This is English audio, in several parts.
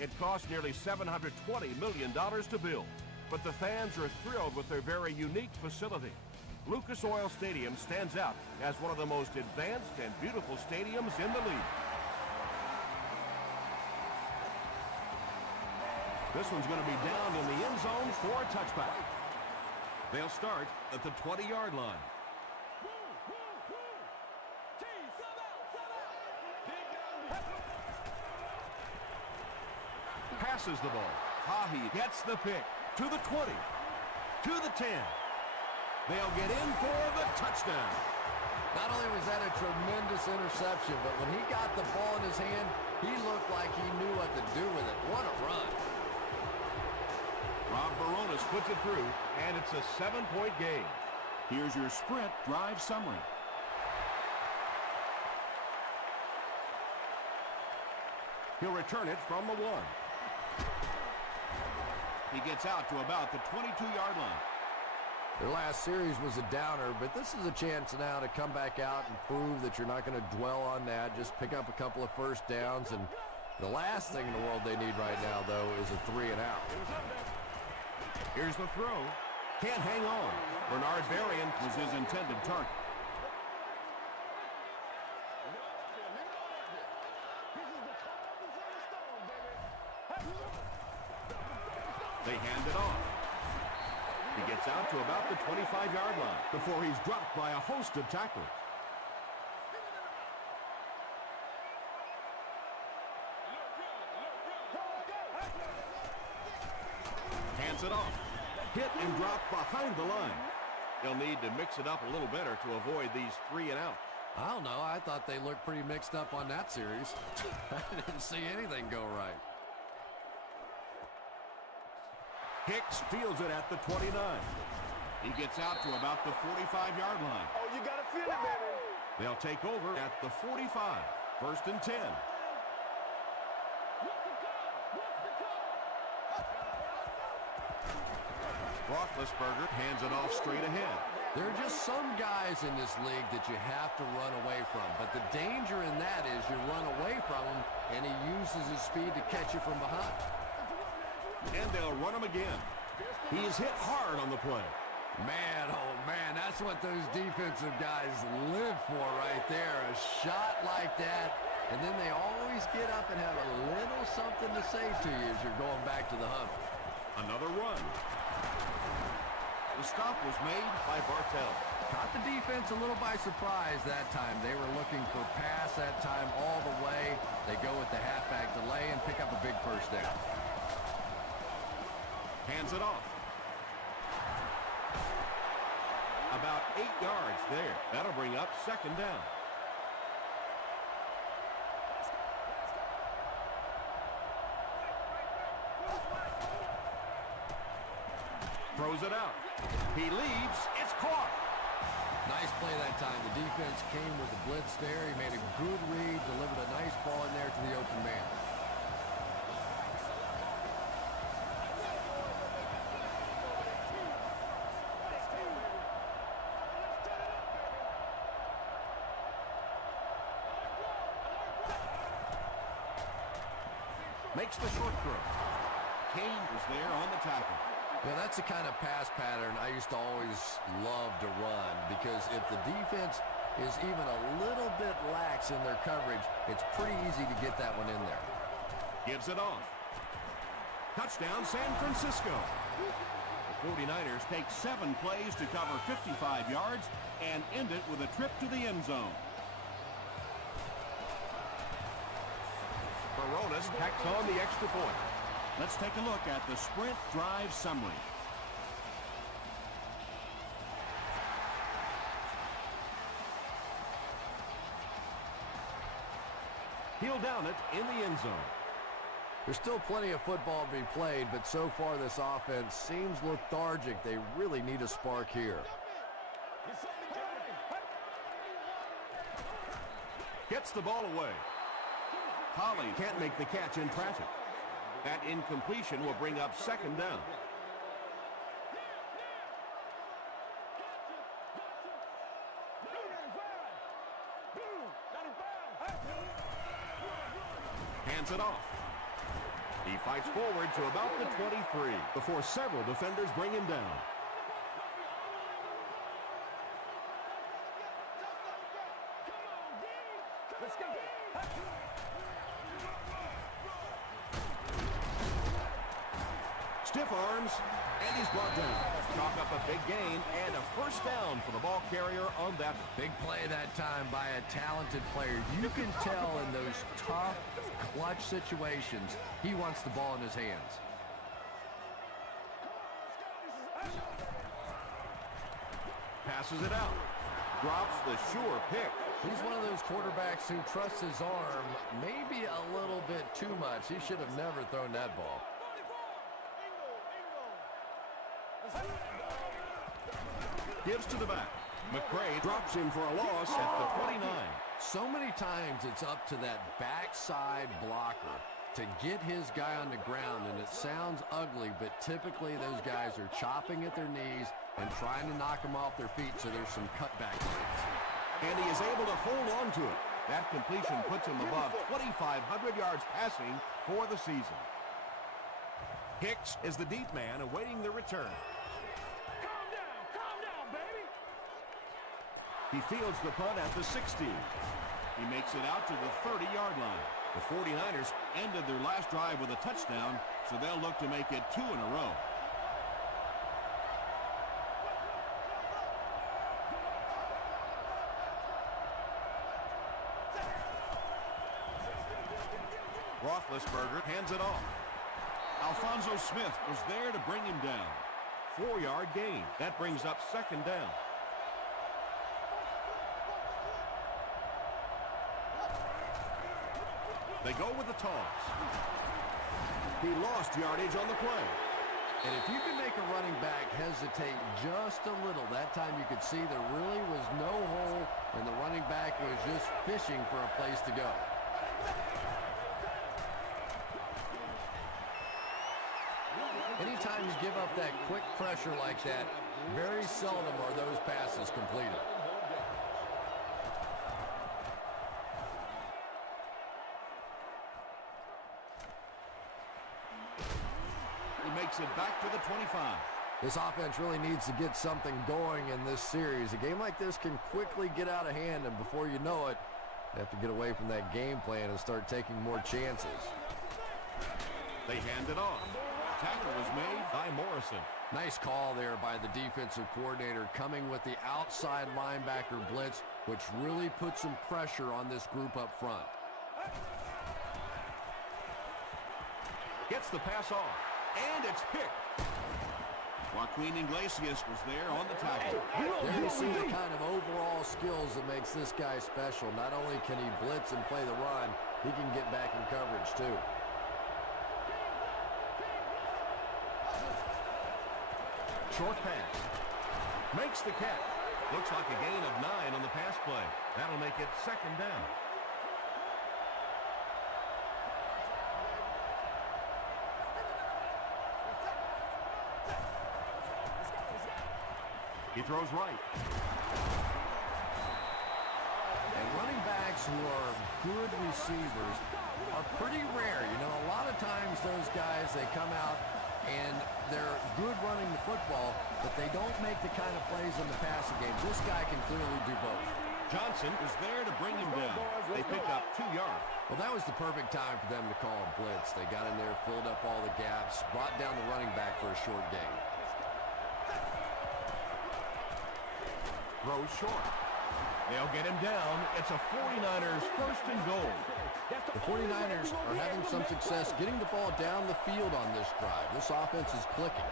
It cost nearly $720 million to build, but the fans are thrilled with their very unique facility. Lucas Oil Stadium stands out as one of the most advanced and beautiful stadiums in the league. This one's going to be down in the end zone for a touchback. They'll start at the 20-yard line. Passes the ball. Tahi gets the pick to the 20, to the 10. They'll get in for the touchdown. Not only was that a tremendous interception, but when he got the ball in his hand, he looked like he knew what to do with it. What a run. Rob Baronis puts it through, and it's a 7-point game. Here's your sprint drive summary. He'll return it from the 1. He gets out to about the 22-yard line. Their last series was a downer, but this is a chance now to come back out and prove that you're not going to dwell on that. Just pick up a couple of first downs, and the last thing in the world they need right now, though, is a 3-and-out. Here's the throw. Can't hang on. Bernard Berrien was his intended target. They hand it off. He gets out to about the 25-yard line before he's dropped by a host of tacklers. Hands it off. Hit and drop behind the line. They'll need to mix it up a little better to avoid these 3-and-out. I don't know. I thought they looked pretty mixed up on that series. I didn't see anything go right. Hicks fields it at the 29. He gets out to about the 45-yard line. Oh, you got to feel it, baby. They'll take over at the 45. First and 10. Roethlisberger hands it off straight ahead. There are just some guys in this league that you have to run away from. But the danger in that is you run away from him, and he uses his speed to catch you from behind. And they'll run him again. He's hit hard on the play. Man, oh man, that's what those defensive guys live for right there. A shot like that, and then they always get up and have a little something to say to you as you're going back to the hunt. Another run. The stop was made by Bartell. Caught the defense a little by surprise that time. They were looking for pass that time all the way. They go with the halfback delay and pick up a big first down. Hands it off. About 8 yards there. That'll bring up second down. Throws it out. He leads. It's caught. Nice play that time. The defense came with the blitz there. He made a good read, delivered a nice ball in there to the open man. Makes the short throw. Kane was there on the tackle. Yeah, that's the kind of pass pattern I used to always love to run, because if the defense is even a little bit lax in their coverage, it's pretty easy to get that one in there. Gives it off. Touchdown, San Francisco. The 49ers take 7 plays to cover 55 yards and end it with a trip to the end zone. Baronis tacks on the extra point. Let's take a look at the sprint drive summary. He'll down it in the end zone. There's still plenty of football to be played, but so far this offense seems lethargic. They really need a spark here. Gets the ball away. Holly can't make the catch in traffic. That incompletion will bring up second down. Hands it off. He fights forward to about the 23 before several defenders bring him down. Let's go. Stiff arms, and he's brought down. Chalk up a big gain and a first down for the ball carrier on that. Big play that time by a talented player. You can tell in those tough, clutch situations, he wants the ball in his hands. Passes it out. Drops the sure pick. He's one of those quarterbacks who trusts his arm maybe a little bit too much. He should have never thrown that ball. Gives to the back. McCray drops him for a loss at the 29. So many times it's up to that backside blocker to get his guy on the ground, and it sounds ugly, but typically those guys are chopping at their knees and trying to knock them off their feet, so there's some cutback lanes. And he is able to hold on to it. That completion puts him above 2,500 yards passing for the season. Hicks is the deep man awaiting the return. Calm down, baby. He fields the punt at the 60. He makes it out to the 30-yard line. The 49ers ended their last drive with a touchdown, so they'll look to make it 2 in a row. Roethlisberger hands it off. Alfonso Smith was there to bring him down. 4-yard gain. That brings up second down. They go with the toss. He lost yardage on the play. And if you can make a running back hesitate just a little, that time you could see there really was no hole, and the running back was just fishing for a place to go. Anytime you give up that quick pressure like that, very seldom are those passes completed. He makes it back to the 25. This offense really needs to get something going in this series. A game like this can quickly get out of hand, and before you know it, you have to get away from that game plan and start taking more chances. They hand it off. Tackle was made by Morrison. Nice call there by the defensive coordinator, coming with the outside linebacker blitz, which really puts some pressure on this group up front. Gets the pass off, and it's picked. Joaquin Iglesias was there on the tackle. There you see the kind of overall skills that makes this guy special. Not only can he blitz and play the run, he can get back in coverage too. Short pass. Makes the catch. Looks like a gain of 9 on the pass play. That'll make it second down. He throws right. And running backs who are good receivers are pretty rare. You know, a lot of times those guys, they come out and they're good running the football, but they don't make the kind of plays in the passing game. This guy can clearly do both. Johnson was there to bring him down. They picked up 2 yards. Well, that was the perfect time for them to call a blitz. They got in there, filled up all the gaps, brought down the running back for a short gain. Throws short. They'll get him down. It's a 49ers first and goal. The 49ers are having some success getting the ball down the field on this drive. This offense is clicking.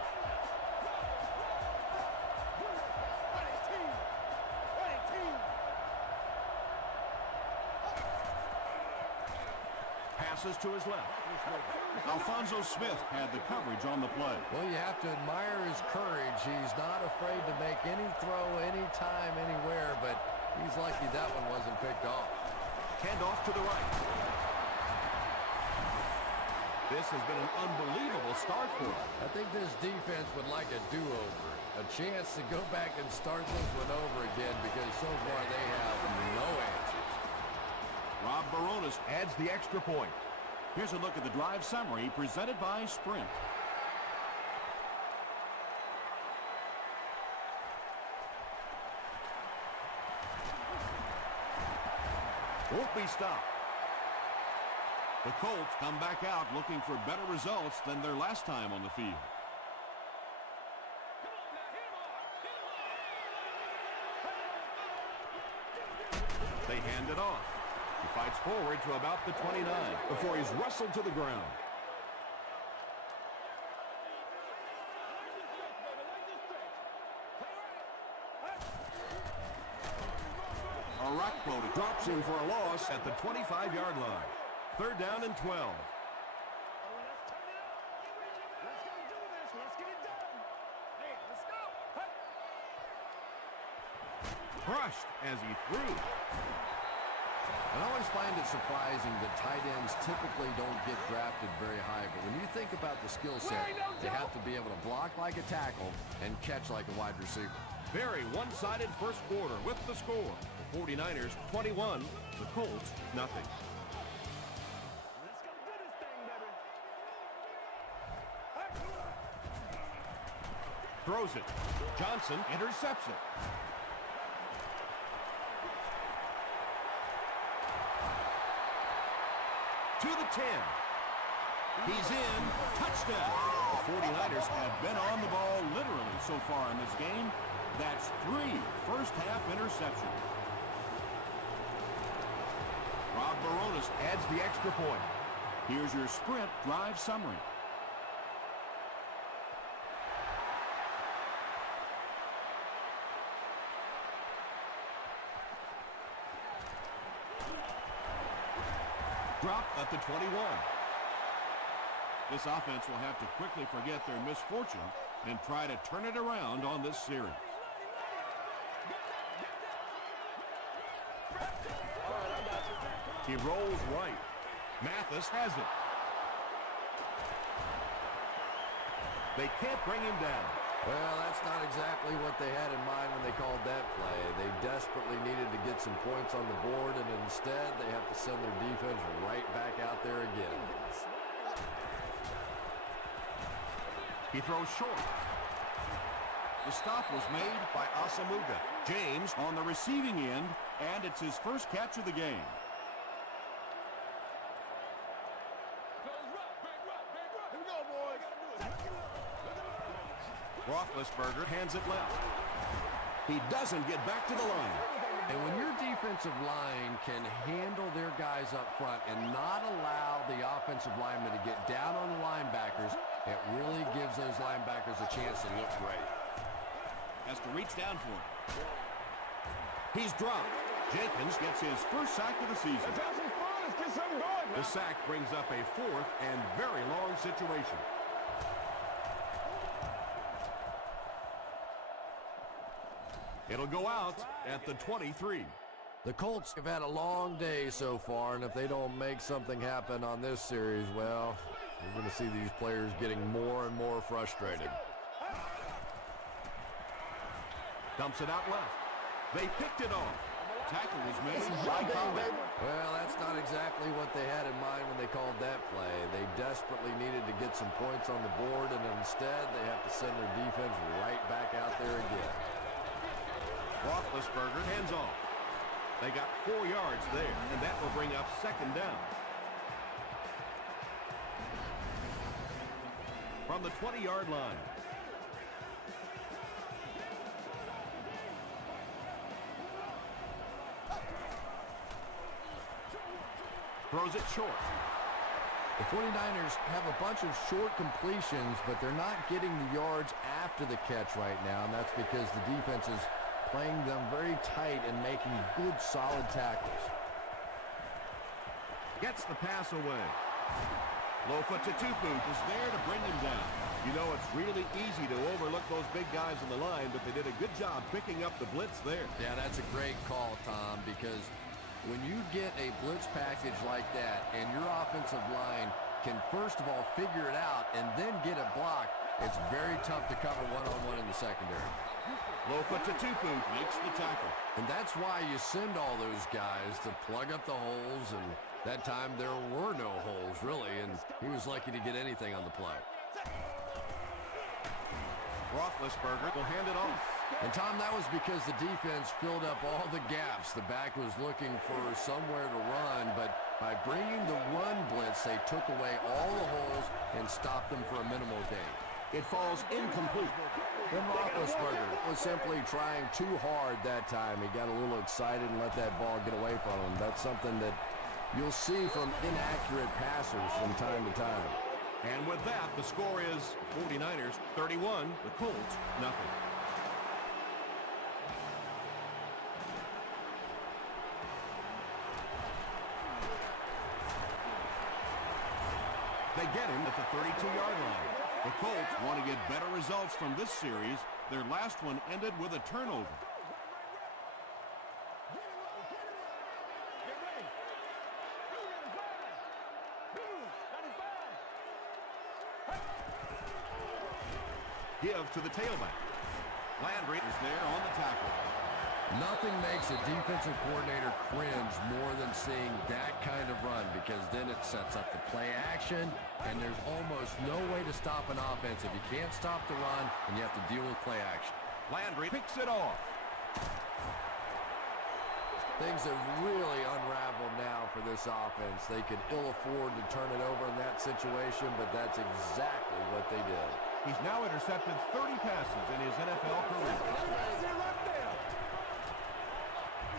Passes to his left. Alfonso Smith had the coverage on the play. Well, you have to admire his courage. He's not afraid to make any throw, anytime, anywhere, but he's lucky that one wasn't picked off. Hand off to the right. This has been an unbelievable start for him. I think this defense would like a do-over, a chance to go back and start this one over again, because so far they have no answers. Rob Baronis adds the extra point. Here's a look at the drive summary presented by Sprint. Won't be stopped. The Colts come back out looking for better results than their last time on the field. They hand it off. He fights forward to about the 29 before he's wrestled to the ground. Arakpo drops him for a loss at the 25-yard line. Third down and 12. Crushed as he threw. I always find it surprising that tight ends typically don't get drafted very high, but when you think about the skill set, they have to be able to block like a tackle and catch like a wide receiver. Very one-sided first quarter with the score. The 49ers 21, the Colts nothing. Throws it. Johnson intercepts it. To the 10. He's in. Touchdown. The 49ers have been on the ball literally so far in this game. That's 3 first-half interceptions. Rob Baronis adds the extra point. Here's your Sprint drive summary. Dropped at the 21. This offense will have to quickly forget their misfortune and try to turn it around on this series. He rolls right. Mathis has it. They can't bring him down. Well, that's not exactly what they had in mind when they called that play. They desperately needed to get some points on the board, and instead they have to send their defense right back out there again. He throws short. The stop was made by Asamuga. James on the receiving end, and it's his first catch of the game. Roethlisberger hands it left. He doesn't get back to the line. And when your defensive line can handle their guys up front and not allow the offensive linemen to get down on the linebackers, it really gives those linebackers a chance to look great. Has to reach down for it. He's dropped. Jenkins gets his first sack of the season. Let's have some fun. Let's get something going, man. The sack brings up a fourth and very long situation. It'll go out at the 23. The Colts have had a long day so far, and if they don't make something happen on this series, well, you're going to see these players getting more and more frustrated. Dumps it out left. They picked it off. Tackle was made by Collins. Well, that's not exactly what they had in mind when they called that play. They desperately needed to get some points on the board, and instead they have to send their defense right back out there again. Roethlisberger hands off. They got 4 yards there, and that will bring up second down. From the 20-yard line. Throws it short. The 49ers have a bunch of short completions, but they're not getting the yards after the catch right now, and that's because the defense is playing them very tight and making good, solid tackles. Gets the pass away. Lofa Tatupu is there to bring him down. You know, it's really easy to overlook those big guys on the line, but they did a good job picking up the blitz there. Yeah, that's a great call, Tom, because when you get a blitz package like that and your offensive line can first of all figure it out and then get it blocked, it's very tough to cover one-on-one in the secondary. Lofa Tatupu Makes the tackle. And that's why you send all those guys to plug up the holes, and that time there were no holes yards, really, and he was lucky to get anything on the play. Roethlisberger will hand it off. And, Tom, that was because the defense filled up all the gaps. The back was looking for somewhere to run, but by bringing the run blitz, they took away all the holes and stopped them for a minimal gain. It falls incomplete. Then Roethlisberger was simply trying too hard that time. He got a little excited and let that ball get away from him. That's something that you'll see from inaccurate passers from time to time. And with that, the score is 49ers 31, the Colts nothing. They get him at the 32-yard line. The Colts want to get better results from this series. Their last one ended with a turnover. Give to the tailback. Landry is there on the tackle. Nothing makes a defensive coordinator cringe more than seeing that kind of run, because then it sets up the play action, and there's almost no way to stop an offense if you can't stop the run and you have to deal with play action. Landry picks it off. Things have really unraveled now for this offense. They could ill afford to turn it over in that situation, but that's exactly what they did. He's now intercepted 30 passes in his NFL career.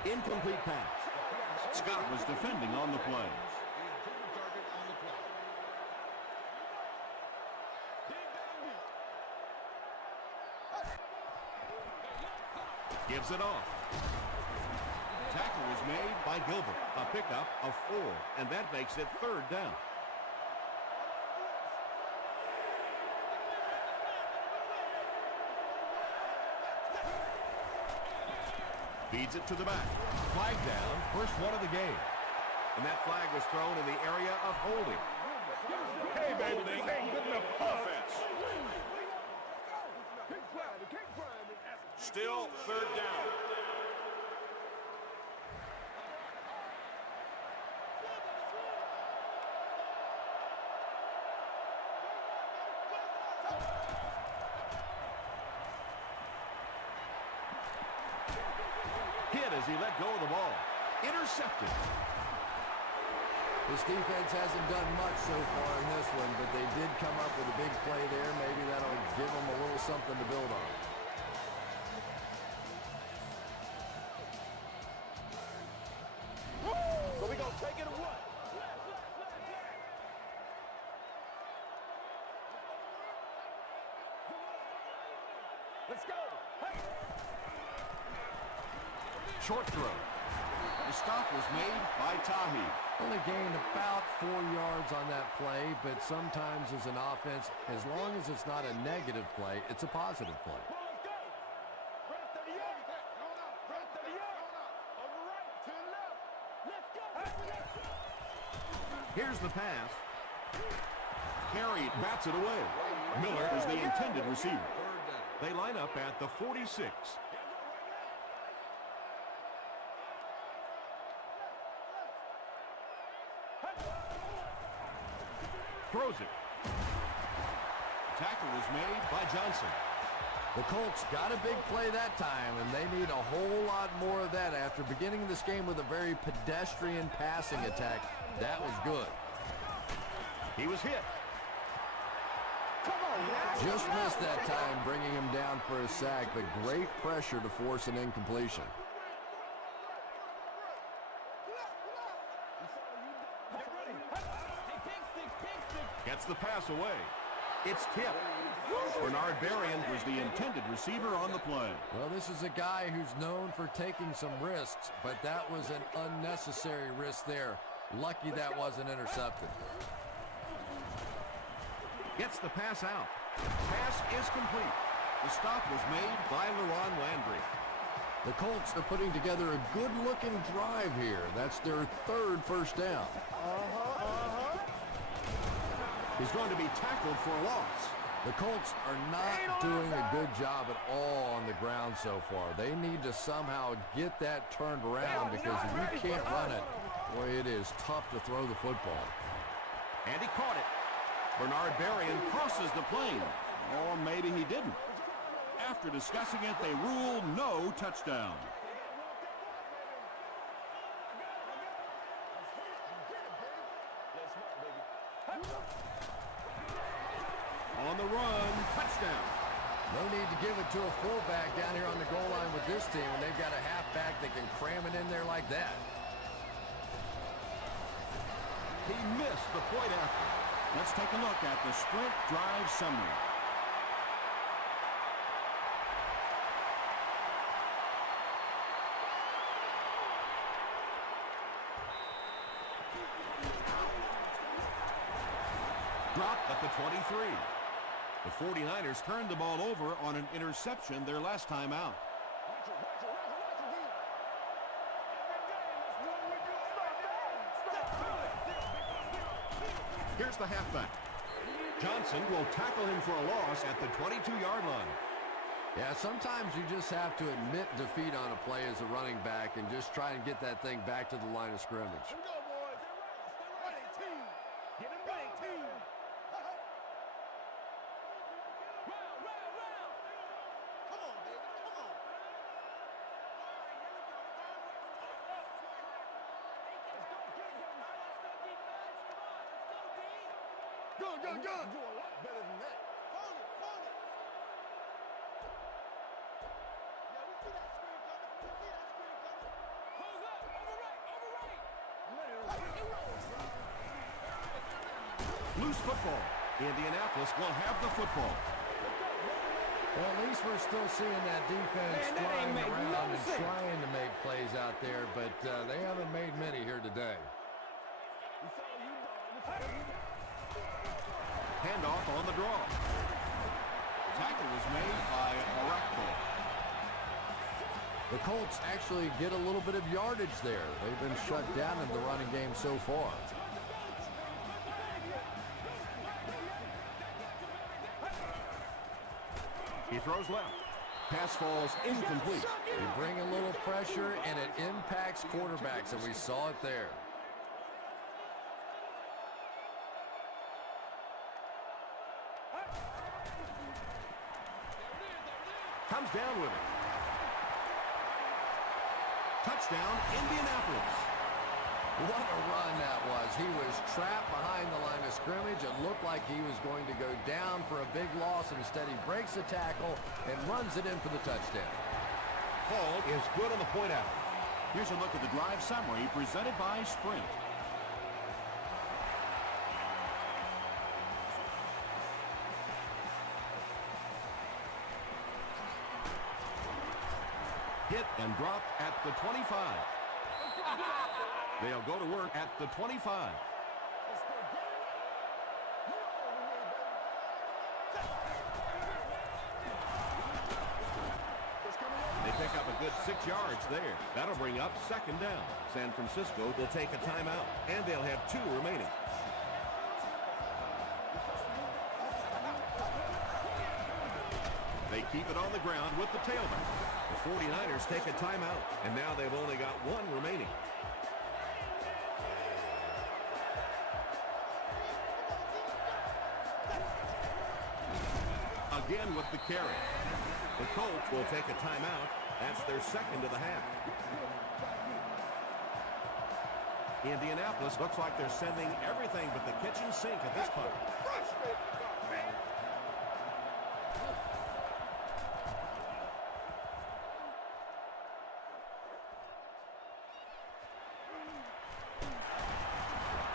Incomplete pass. Scott was defending on the play. Gives it off. Tackle was made by Gilbert. A pickup of 4, and that makes it 3rd down. Feeds it to the back. Flag down, first one of the game. And that flag was thrown in the area of holding. Hey, baby, this ain't good enough offense. Still 3rd down. Hit as he let go of the ball. Intercepted. This defense hasn't done much so far in this one, but they did come up with a big play there. Maybe that'll give them a little something to build on. So we gonna take it or what? Let's go. Hey. Short throw. The stop was made by Tahi. Only gained about 4 yards on that play, but sometimes as an offense, as long as it's not a negative play, it's a positive play. Here's the pass. Carried, bats it away. Miller is the intended receiver. They line up at the 46. Throws it. Tackle was made by Johnson. The Colts got a big play that time, and they need a whole lot more of that. After beginning this game with a very pedestrian passing attack, that was good. He was hit. Just missed that time, bringing him down for a sack, but great pressure to force an incompletion. Gets the pass away. It's tipped. Bernard Berrien was the intended receiver on the play. Well, this is a guy who's known for taking some risks, but that was an unnecessary risk there. Lucky that wasn't intercepted. Gets the pass out. Pass is complete. The stop was made by Leron Landry. The Colts are putting together a good-looking drive here. That's their 3rd first down. He's going to be tackled for a loss. The Colts are not doing a good job at all on the ground so far. They need to somehow get that turned around, because if you can't run it, boy, it is tough to throw the football. And he caught it. Bernard Berrien crosses the plane. Or maybe he didn't. After discussing it, they rule no touchdown. On the run, touchdown. No need to give it to a fullback down here on the goal line with this team when they've got a halfback that can cram it in there like that. He missed the point after. Let's take a look at the sprint drive summary. Dropped at the 23. The 49ers turned the ball over on an interception their last time out. Here's the halfback. Johnson will tackle him for a loss at the 22-yard line. Yeah, sometimes you just have to admit defeat on a play as a running back and just try and get that thing back to the line of scrimmage. Go. Do a lot better than that. Hold it. Yeah, we see that screen coming. Close up. Override. Loose football. Indianapolis will have the football. Well, at least we're still seeing that defense flying around and trying to make plays out there, but they haven't made many here today. Handoff on the draw. Tackle was made by Orakpo. The Colts actually get a little bit of yardage there. They've been shut down in the running game so far. He throws left. Pass falls incomplete. You bring a little pressure, and it impacts quarterbacks, and we saw it there. Comes down with it. Touchdown, Indianapolis. What a run that was. He was trapped behind the line of scrimmage. It looked like he was going to go down for a big loss. Instead, he breaks the tackle and runs it in for the touchdown. Hall is good on the point out. Here's a look at the drive summary presented by Sprint. Hit and drop at the 25. They'll go to work at the 25. They pick up a good 6 yards there. That'll bring up second down. San Francisco will take a timeout, and they'll have 2 remaining. They keep it on the ground with the tailback. The 49ers take a timeout, and now they've only got 1 remaining. Again with the carry. The Colts will take a timeout. That's their second of the half. Indianapolis looks like they're sending everything but the kitchen sink at this point.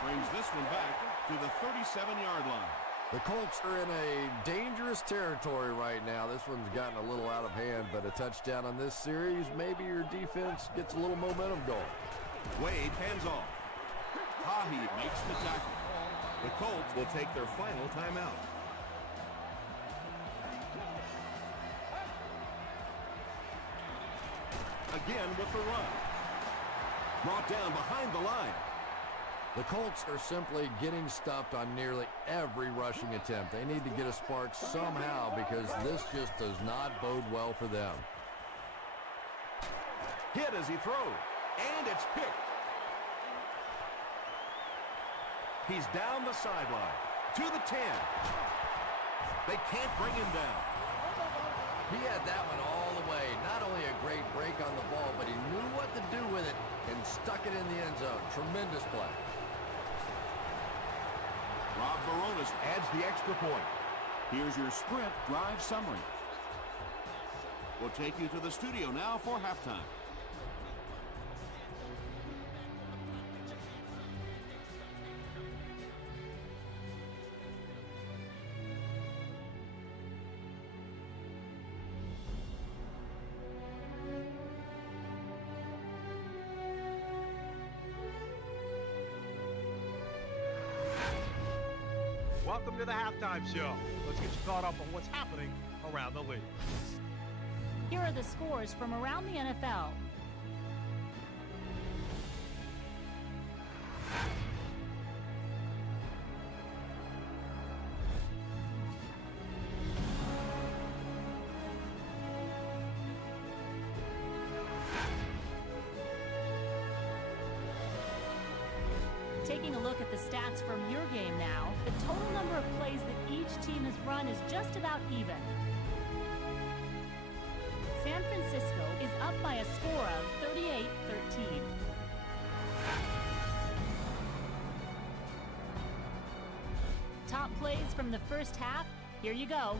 Brings this one back to the 37-yard line. The Colts are in a dangerous territory right now. This one's gotten a little out of hand, but a touchdown on this series, maybe your defense gets a little momentum going. Wade hands off. Hahi makes the tackle. The Colts will take their final timeout. Again with the run. Brought down behind the line. The Colts are simply getting stuffed on nearly every rushing attempt. They need to get a spark somehow because this just does not bode well for them. Hit as he throws, and it's picked. He's down the sideline. To the 10. They can't bring him down. He had that one all the way. Not only a great break on the ball, but he knew what to do with it and stuck it in the end zone. Tremendous play. Rob Baronis adds the extra point. Here's your sprint drive summary. We'll take you to the studio now for halftime. Welcome to the halftime show. Let's get you caught up on what's happening around the league. Here are the scores from around the NFL. Taking a look at the stats from your game now, the total number of plays that each team has run is just about even. San Francisco is up by a score of 38-13. Top plays from the first half, here you go.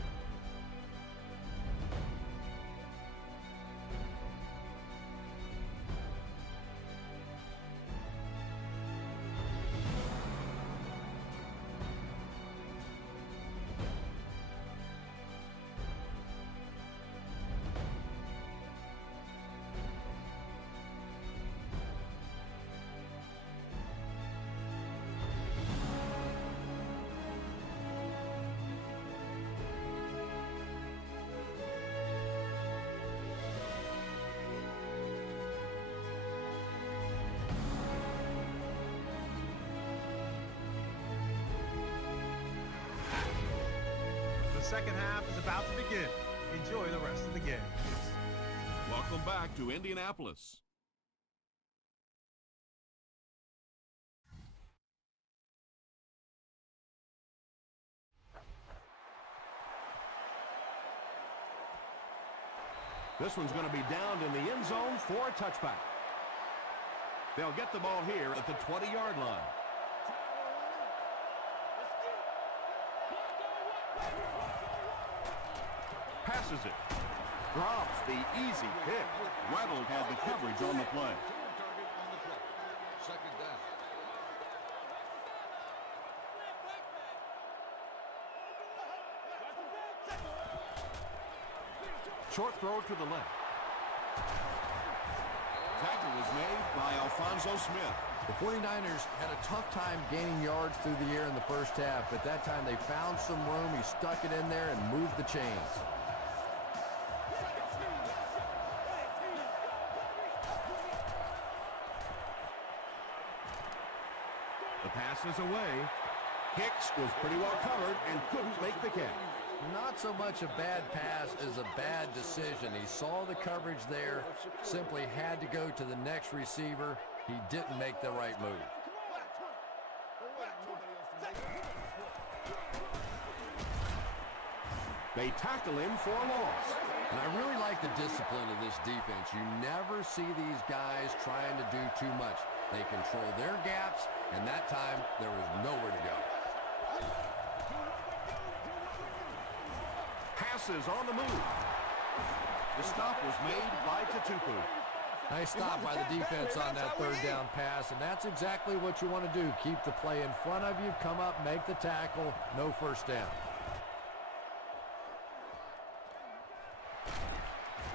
The second half is about to begin. Enjoy the rest of the game. Welcome back to Indianapolis. This one's going to be downed in the end zone for a touchback. They'll get the ball here at the 20-yard line. Passes it. Drops the easy pick. Weddle had the coverage on the play. Second down. Short throw to the left. Tackle was made by Alfonso Smith. The 49ers had a tough time gaining yards through the air in the first half, but that time they found some room. He stuck it in there and moved the chains. The pass is away. Hicks was pretty well covered and couldn't make the catch. Not so much a bad pass as a bad decision. He saw the coverage there, simply had to go to the next receiver. He didn't make the right move. They tackle him for a loss. And I really like the discipline of this defense. You never see these guys trying to do too much. They control their gaps, and that time there was nowhere to go. Passes on the move. The stop was made by Tatupu. Nice stop by the defense on that third down pass, and that's exactly what you want to do. Keep the play in front of you, come up, make the tackle, no first down.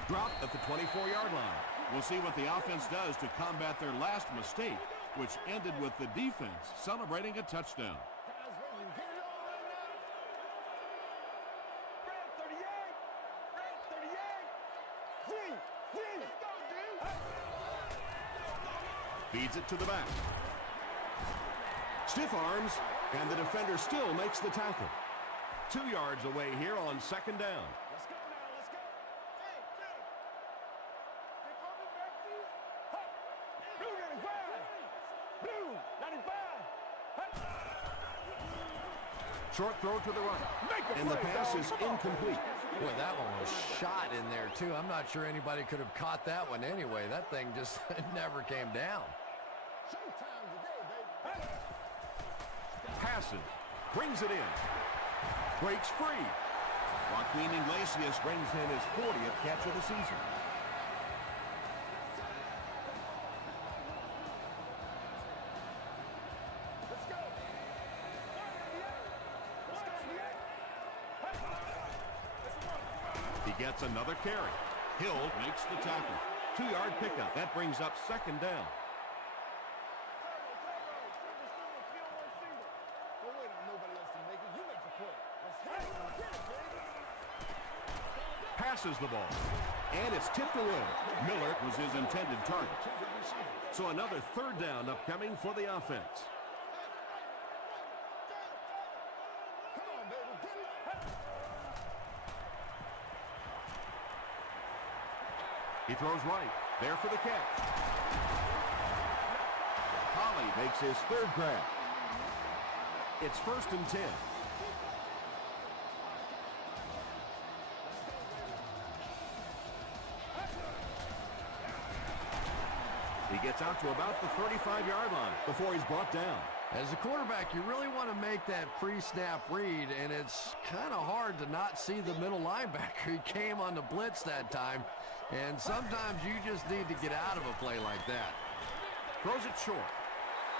Dropped at the 24-yard line. We'll see what the offense does to combat their last mistake, which ended with the defense celebrating a touchdown. Feeds it to the back. Stiff arms, and the defender still makes the tackle. 2 yards away here on second down. Let's go now, let's go. Hey, they're coming back to you. Blue 95. Blue 95. Short throw to the right. And the pass is incomplete. Boy, that one was shot in there, too. I'm not sure anybody could have caught that one anyway. That thing just never came down. Passes. Brings it in. Breaks free. Joaquin Iglesias brings in his 40th catch of the season. He gets another carry. Hill makes the tackle. 2-yard pickup. That brings up second down. Passes the ball. And it's tipped away. Miller was his intended target. So another third down upcoming for the offense. He throws right. There for the catch. Holly makes his third grab. It's 1st and 10. He gets out to about the 35-yard line before he's brought down. As a quarterback, you really want to make that pre-snap read, and it's kind of hard to not see the middle linebacker. He came on the blitz that time, and sometimes you just need to get out of a play like that. Throws it short,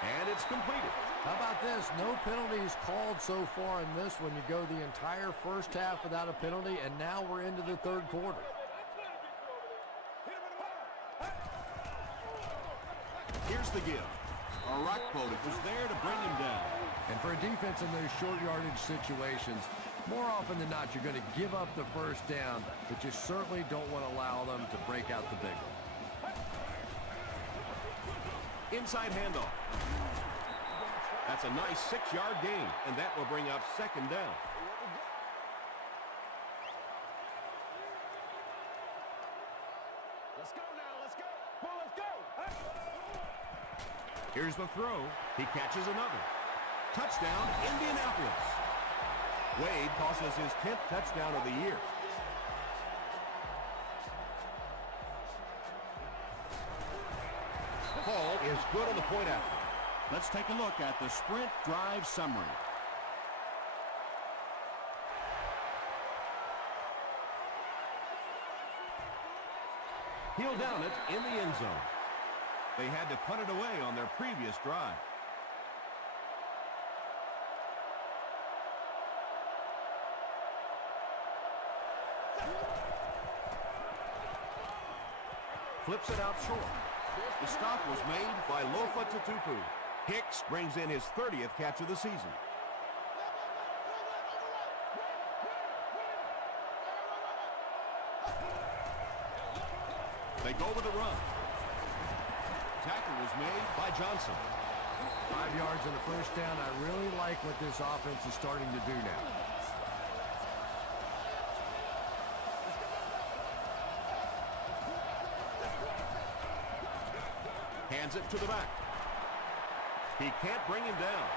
and it's completed. How about this? No penalties called so far in this one. You go the entire first half without a penalty, and now we're into the third quarter. Here's the give. A rock boat was there to bring him down. And for a defense in those short yardage situations, more often than not, you're going to give up the first down, but you certainly don't want to allow them to break out the big one. Inside handoff. That's a nice 6-yard gain, and that will bring up second down. Let's go now, let's go. Well, let's go. Here's the throw. He catches another. Touchdown, Indianapolis. Wade tosses his 10th touchdown of the year. Hall is good on the point after. Let's take a look at the sprint drive summary. He'll down it in the end zone. They had to punt it away on their previous drive. Flips it out short. The stop was made by Lofa Tatupu. Hicks brings in his 30th catch of the season. They go with the run. Tackle was made by Johnson. 5 yards on the first down. I really like what this offense is starting to do now. Hands it to the back. He can't bring him down.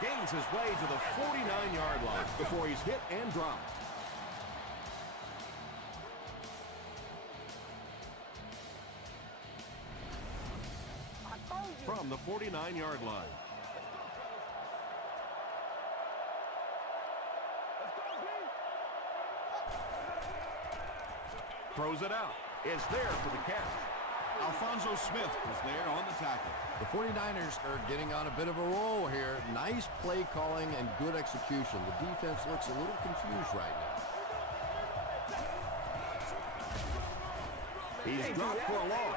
Gains his way to the 49-yard line before he's hit and dropped. From the 49-yard line. Throws it out. Is there for the catch. Alfonso Smith was there on the tackle. The 49ers are getting on a bit of a roll here. Nice play calling and good execution. The defense looks a little confused right now. He's dropped for a loss.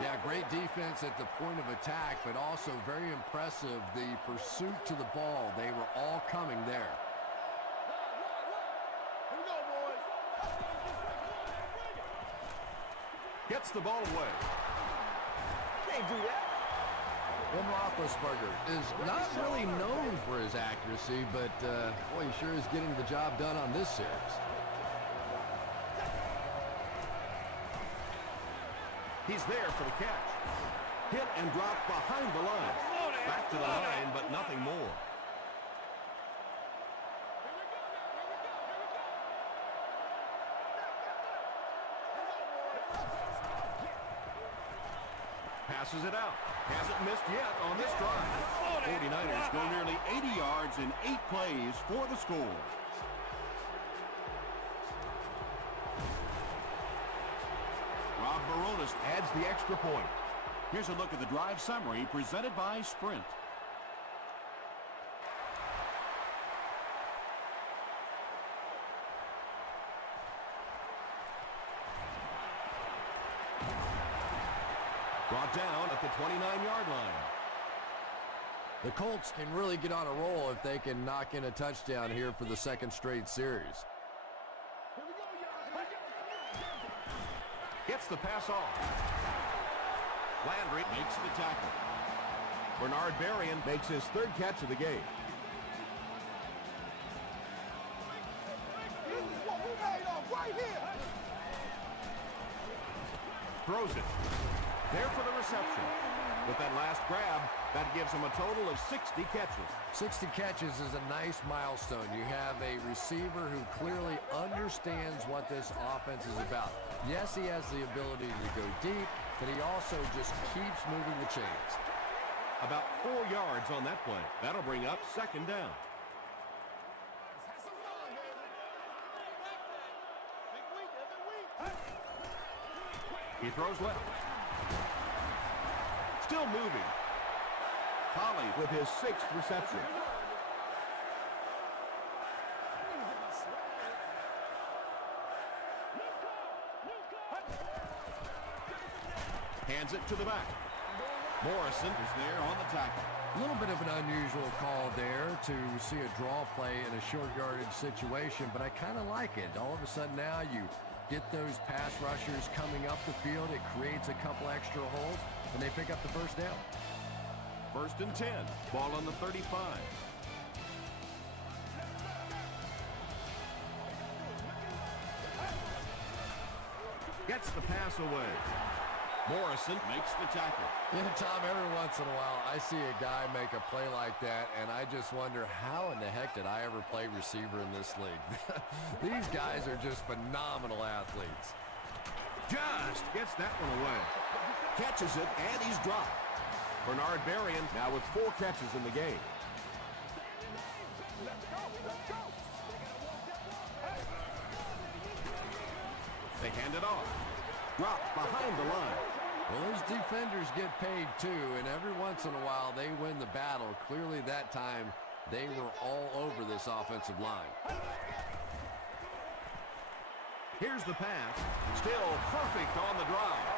Yeah, great defense at the point of attack, but also very impressive the pursuit to the ball. They were all coming there. Here we go, boys. Gets the ball away. Can't do that. Ben Roethlisberger is not really known for his accuracy, but boy, he sure is getting the job done on this series. He's there for the catch. Hit and drop behind the line. Back to the line, but nothing more. passes it out. Hasn't missed yet on this drive. 49ers go nearly 80 yards in 8 plays for the score. Rob Baronis Adds the extra point. Here's a look at the drive summary presented by Sprint. Brought down at the 29-yard line. The Colts can really get on a roll if they can knock in a touchdown here for the second straight series. Gets the pass off. Landry Makes the tackle. Bernard Berrien makes his 3rd catch of the game. This is what we made of right here. Throws it. There for the reception. With that last grab, that gives him a total of 60 catches. 60 catches is a nice milestone. You have a receiver who clearly understands what this offense is about. Yes, he has the ability to go deep, but he also just keeps moving the chains. About 4 yards on that play. That'll bring up 2nd down. He throws left. Still moving. Holly with his 6th reception. Hands it to the back. Morrison is there on the tackle. A little bit of an unusual call there to see a draw play in a short yardage situation, but I kind of like it. All of a sudden now you get those pass rushers coming up the field. It creates a couple extra holes, and they pick up the 1st down. 1st and 10. Ball on the 35. Gets the pass away. Morrison makes the tackle. Yeah, Tom, every once in a while I see a guy make a play like that, and I just wonder how in the heck did I ever play receiver in this league? These guys are just phenomenal athletes. Just gets that one away. Catches it, and he's dropped. Bernard Berrien now with 4 catches in the game. They hand it off. Dropped behind the line. Well, those defenders get paid too, and every once in a while they win the battle. Clearly that time they were all over this offensive line. Here's the pass. Still perfect on the drive.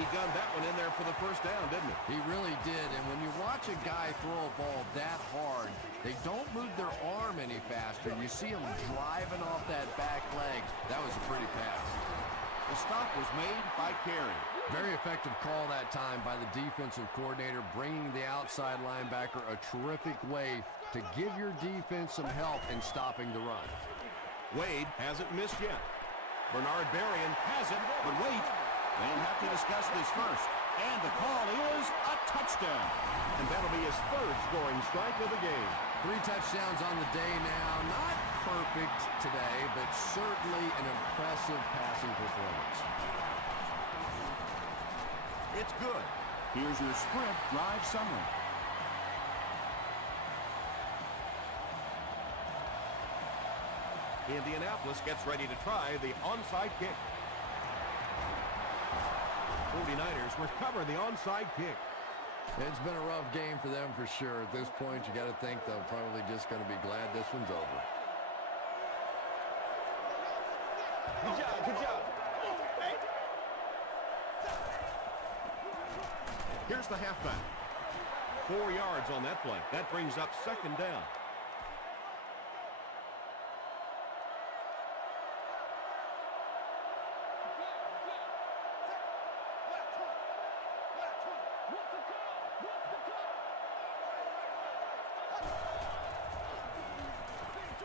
He gunned that one in there for the 1st down, didn't he? He really did, and when you watch a guy throw a ball that hard, they don't move their arm any faster. You see him driving off that back leg. That was a pretty pass. The stop was made by Carey. Very effective call that time by the defensive coordinator, bringing the outside linebacker a terrific way to give your defense some help in stopping the run. Wade hasn't missed yet. Bernard Berrien Has it, but wait. They'll have to discuss this first. And the call is a touchdown. and that'll be his 3rd scoring strike of the game. 3 touchdowns on the day now. Not perfect today, but certainly an impressive passing performance. It's good. Here's your Sprint drive summary. Indianapolis gets ready to try the onside kick. 49ers recover the onside kick. It's been a rough game for them for sure. At this point, you got to think they're probably just going to be glad this one's over. Good job, good job. Here's the halfback. 4 yards on that play. That brings up 2nd down.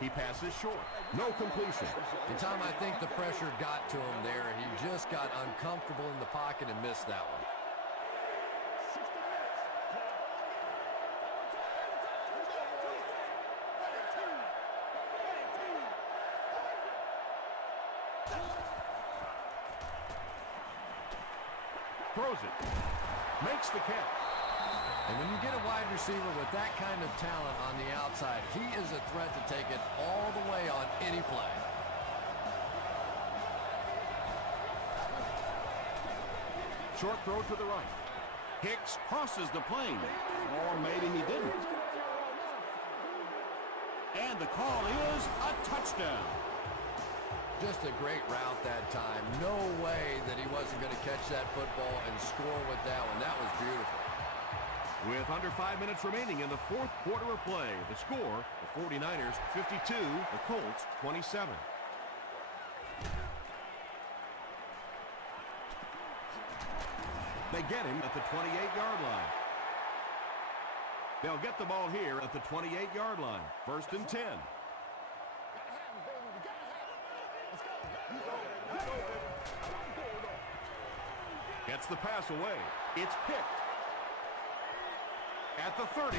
He passes short. No completion. And Tom, I think the pressure got to him there. He just got uncomfortable in the pocket and missed that one. Throws it. makes the catch. And when you get a wide receiver with that kind of talent on the outside, he is a threat to take it all the way on any play. Short throw to the right. Hicks crosses the plane. Or maybe he didn't. And the call is a touchdown. Just a great route that time. No way that he wasn't going to catch that football and score with that one. That was beautiful. With under 5 minutes remaining in the fourth quarter of play, the score, the 49ers 52, the Colts 27. They get him at the 28-yard line. They'll get the ball here at the 28-yard line. 1st and 10. Gets the pass away. It's picked. At the 30.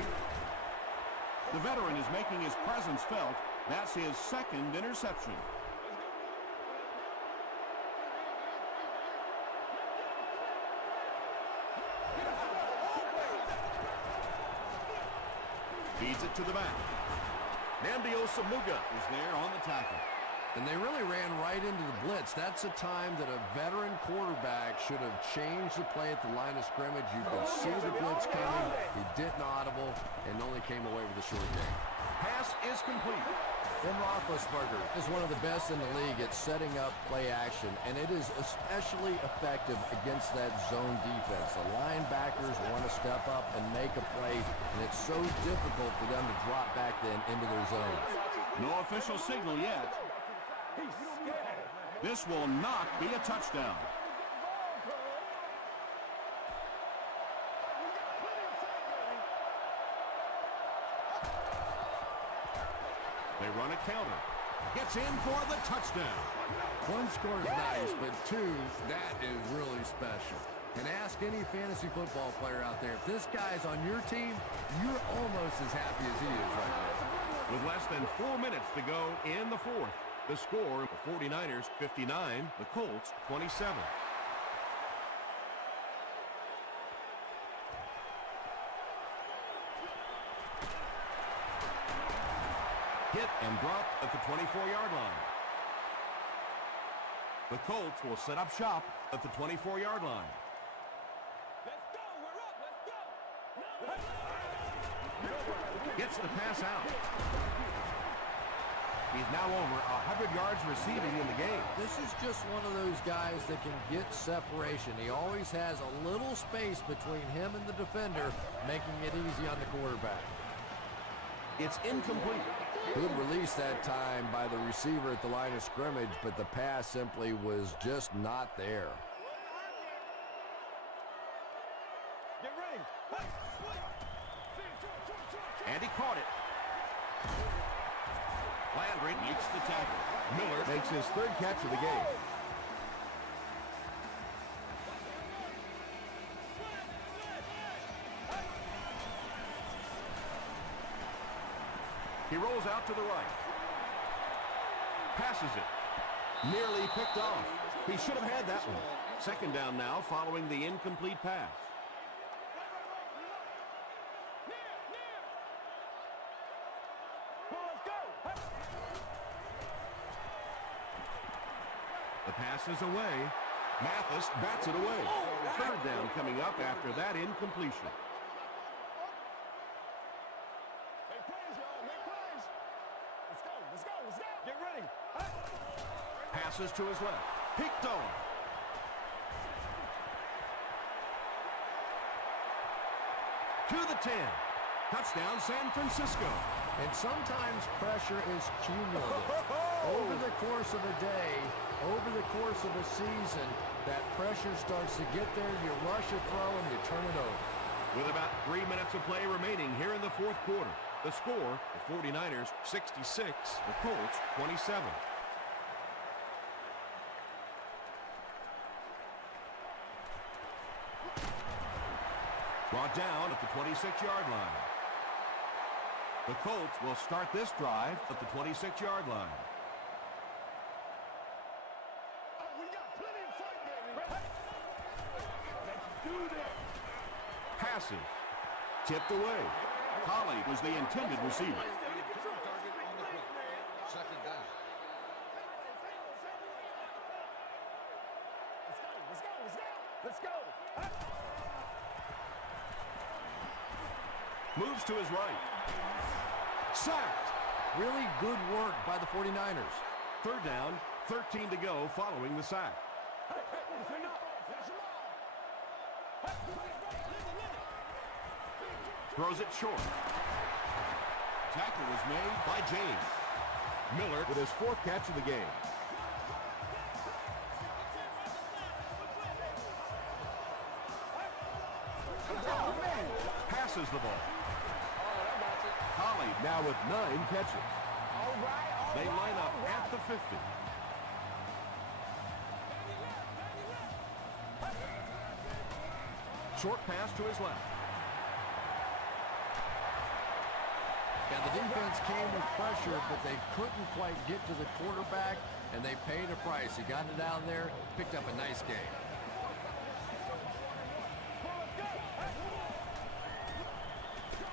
The veteran is making his presence felt. That's his second interception. Feeds it to the back. Nambio Samuga is there on the tackle. And they really ran right into the blitz. That's a time that a veteran quarterback should have changed the play at the line of scrimmage. You could see the blitz coming. He didn't audible and only came away with a short game. Pass is complete. Ben Roethlisberger is one of the best in the league at setting up play action, and it is especially effective against that zone defense. The linebackers want to step up and make a play, and it's so difficult for them to drop back then into their zones. No official signal yet. This will not be a touchdown. They run a counter. Gets in for the touchdown. One score is nice, but two, that is really special. And ask any fantasy football player out there, if this guy's on your team, you're almost as happy as he is right now. With less than 4 minutes to go in the fourth, the score, the 49ers 59, the Colts 27. Hit and dropped at the 24-yard line. The Colts will set up shop at the 24-yard line. Let's go. We're up. Let's go. Gets the pass out. He's now over 100 yards receiving in the game. This is just one of those guys that can get separation. He always has a little space between him and the defender, making it easy on the quarterback. It's incomplete. Good release that time by the receiver at the line of scrimmage, but the pass simply was just not there. Get ready. And he caught it. Landry makes the tackle. Miller makes his third catch of the game. He rolls out to the right. Passes it. Nearly picked off. He should have had that one. Second down now following the incomplete pass. The pass is away. Mathis bats it away. Third down coming up after that incompletion. Make plays, y'all. Make plays. Let's go. Get ready. Passes to his left. Picked on. To the 10. Touchdown, San Francisco. And sometimes pressure is cumulative. Over the course of a day, over the course of a season, that pressure starts to get there, you rush a throw, and you turn it over. With about 3 minutes of play remaining here in the fourth quarter, the score, the 49ers 66, the Colts 27. Brought down at the 26-yard line. The Colts will start this drive at the 26-yard line. We got plenty of fight, baby. Let's do this. passes. Tipped away. Holly was the intended receiver. Second down. Let's go. Moves to his right. Sacked. Really good work by the 49ers. Third down, 13 to go following the sack. Throws it short. Tackle was made by James. Miller with his 4th catch of the game. Passes the ball. Holly now with 9 catches. They line up at the 50. Short pass to his left. Yeah, the defense came with pressure, but they couldn't quite get to the quarterback, and they paid a price. He got it down there, picked up a nice game.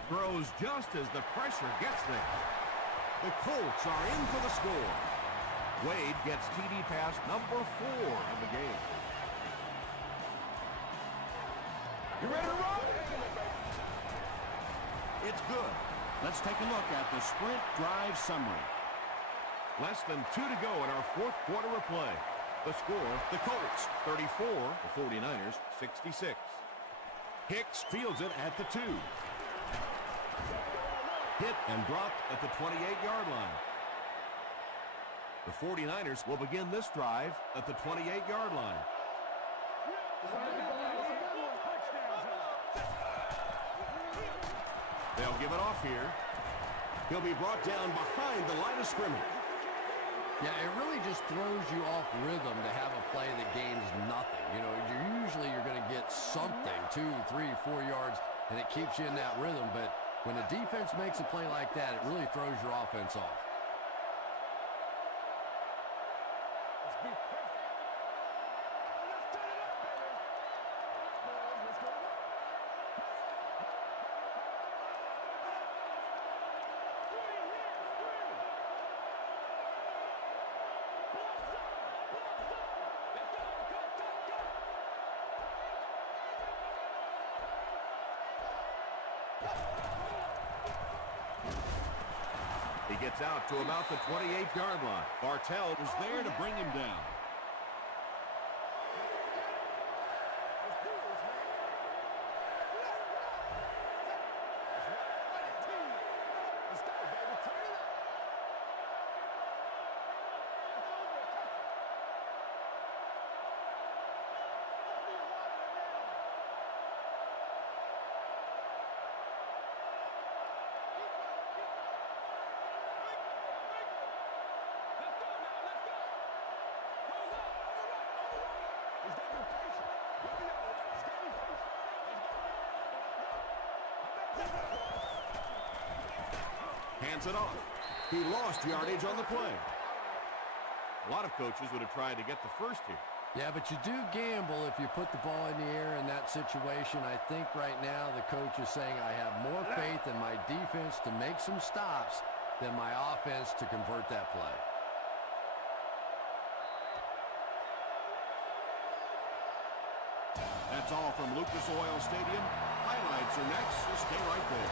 Throws just as the pressure gets there. The Colts are in for the score. Wade gets TD pass number 4 of the game. You ready to roll? It's good. Let's take a look at the sprint drive summary. Less than 2 to go in our 4th quarter of play. The score, the Colts 34, the 49ers 66. Hicks fields it at the 2. Hit and dropped at the 28-yard line. The 49ers will begin this drive at the 28-yard line. They'll give it off here. He'll be brought down behind the line of scrimmage. Yeah, it really just throws you off rhythm to have a play that gains nothing. You know, you're going to get something, 2, 3, 4 yards, and it keeps you in that rhythm. But when a defense makes a play like that, it really throws your offense off. He gets out to about the 28-yard line. Bartell was there to bring him down. Hands it off. He lost yardage on the play. A lot of coaches would have tried to get the first here. Yeah, but you do gamble if you put the ball in the air in that situation. I think right now the coach is saying I have more faith in my defense to make some stops than my offense to convert that play. That's all from Lucas Oil Stadium. Highlights are next, so stay right there.